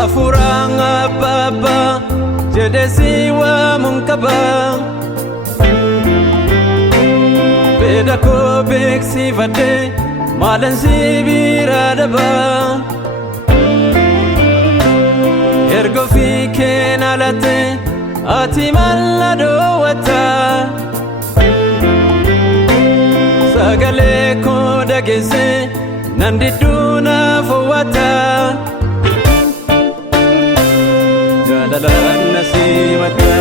Afuranga baba jedesi wa munkaba Beda ko beksi vade malan sibiradaba Ergo fi kenalate ati malado wata Sagale ko dagese nandiduna fowata Jalalan nasimata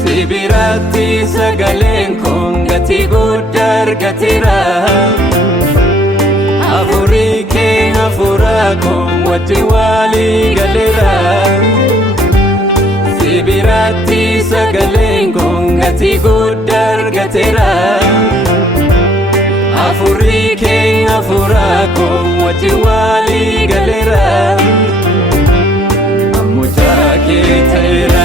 Sibirati sagalen kong gati gudar gatira Afuri ke afura kong wati wali galera Sibirati sagalen kong gati gudar gatira Afuri ke afura kong wati wali galera Kitera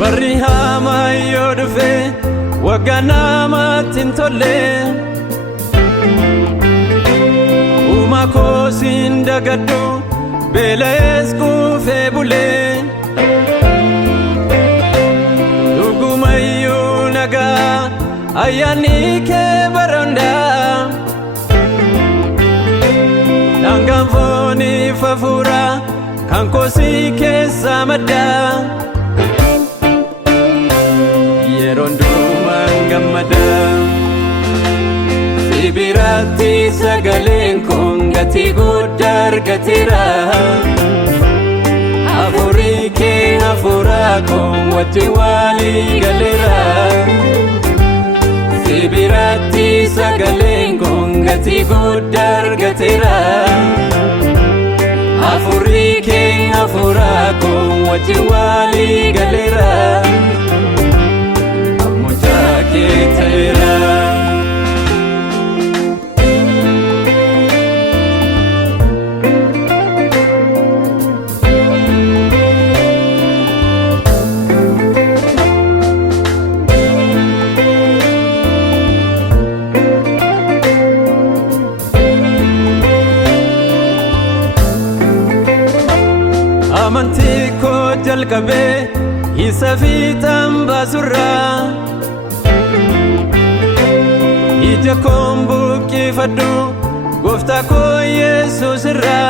Barihama yodufe waganama tintole Umako sindagado beles kufe bule Lugumayu naga ayani ke baronda Nangamfoni fafura kankosi ke samada Yerondu mangamada Sibirati sagalen kong gati gudar gatira Afuri ke afura kong wati wali galera Sibirati sagalen kong gati gudar gatira Afuri ke afura kong wati wali galera Amuja kitera Amanti ko jalqabe isa fitan basurra Ija kombu kifadu gofta ko Yesus ra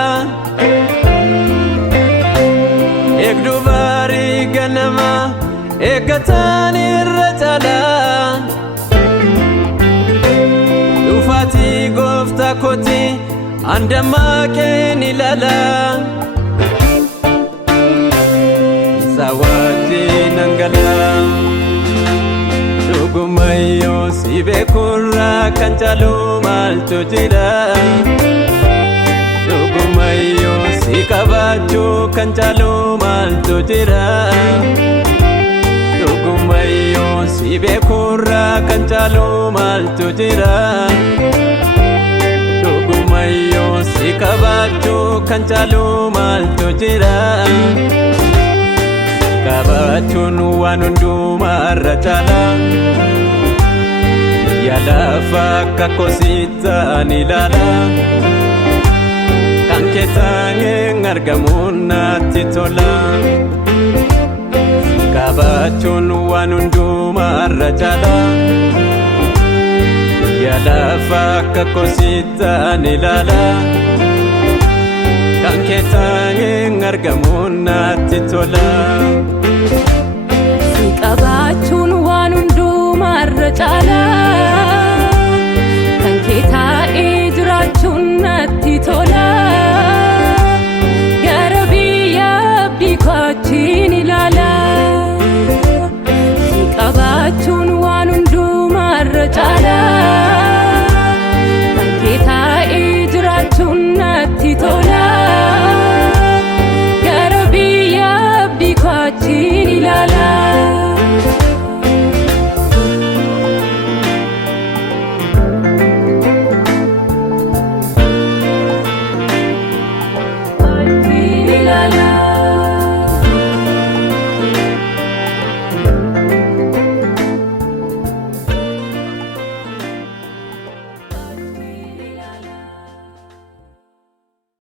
Egdu bari ganama egatani rajala Ufati gofta koti andama kenilala Sawati nangala Dugumayo sibe kurra kanchalu maltu jira Dugumayo sikabaju kanchalu maltu jira Dugumayo sibe kurra kanchalu maltu jira Dugumayo sikabaju kanchalu maltu jira Kabachun wanunduma rachala Yalafa kakosita nilala Kanketange argamuun natti tola. Qabaachuun waan hundumaarra caala. Biyya lafa akka kosittaan ilaala. Kan keetaan argamuun natti tola. Qabaachuun waan hundumaarra caala. Kan kee taa'ee jiraachuun natti tola. Gara biyya abdii koo achiin ilaala. Qabaachuun waan hundumaarra caala. Kan kee taa'ee jiraachuun natti tola. Gara biyya abdii koo achiin ilaala. La la